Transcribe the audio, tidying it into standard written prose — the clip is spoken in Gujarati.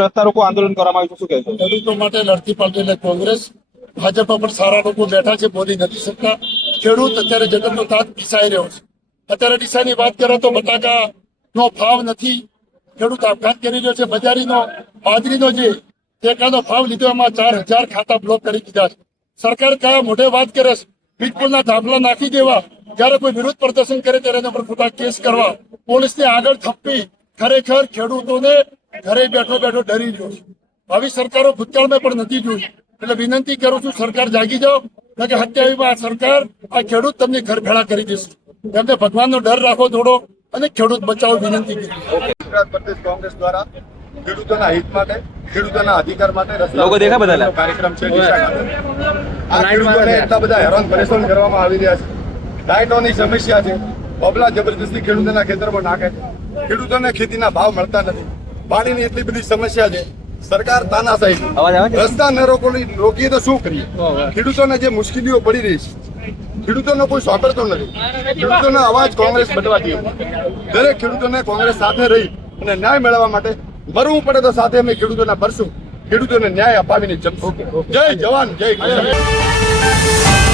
રસ્તા રોકો આંદોલન કરવામાં આવ્યું શું કહેશો? ખેડૂતો માટે લડતી પાર્ટી એટલે કોંગ્રેસ, ભાજપમાં પણ સારા લોકો બેઠા છે, બોલી નથી શકતા. ખેડૂત અત્યારે જગતનો તાત પીસાઈ રહ્યો છે. અત્યારે ડીસાની વાત કરે તો બટાકાનો ભાવ નથી, ખેડૂત આપઘાત કરી રહ્યો છે. બજારીનો બાજરીનો જે ટેકાનો ભાવ લીધો એમાં 4000 ખાતા બ્લોક કરી દીધા છે. સરકાર કયા મોઢે વાત કરે છે? વીજપોલના ધાબળા નાખી દેવા, જયારે કોઈ વિરોધ પ્રદર્શન કરે ત્યારે એના પર ખોટા કેસ કરવા, પોલીસને આગળ થપ્પી, ખરેખર ખેડૂતોને ઘરે બેઠો બેઠો ડરી રહ્યો છે. આવી સરકારો ભૂતકાળમાં પણ નથી જોઈ. એટલે વિનંતી કરું છું, સરકાર જાગી જાઓ, કારણ કે હત્યાવીમાં આ સરકાર આ ખેડૂત તમને ઘર ભેળા કરી દેશે. તેમને ભગવાનનો ડર રાખો થોડો અને ખેડૂત બચાવો વિનંતી કરી. ગુજરાત પ્રદેશ કોંગ્રેસ દ્વારા ખેડૂતોના હિત માટે, ખેડૂતોના અધિકાર માટે લોકો દેખા બધા કાર્યક્રમ છે ડીસા ખાતે. આ ખેડૂતોને એટલા બધા હેરાન પરેશાન કરવામાં આવી રહ્યા છે. લાઇટોની સમસ્યા છે, બબલા જબરજસ્તી ખેડૂતોના ખેતરમાં નાખે છે. ખેડૂતોને ખેતીના ભાવ મળતા નથી. પાણીની એટલી બધી સમસ્યા છે. સરકાર તાનાશાહી, રસ્તા ન રોકીએ તો શું કરીએ? ખેડૂતોને જે મુશ્કેલીઓ પડી રહી છે, ખેડૂતોનો કોઈ સાંભળતો નથી. ખેડૂતોનો અવાજ કોંગ્રેસ બનવા જોઈએ. દરેક ખેડૂતોને કોંગ્રેસ સાથે રહી અને ન્યાય મેળવવા માટે મરવું પડે તો સાથે અમે ખેડૂતોના ભરશું. ખેડૂતોને ન્યાય અપાવીને જમશું. જય જવાન, જય કિસાન.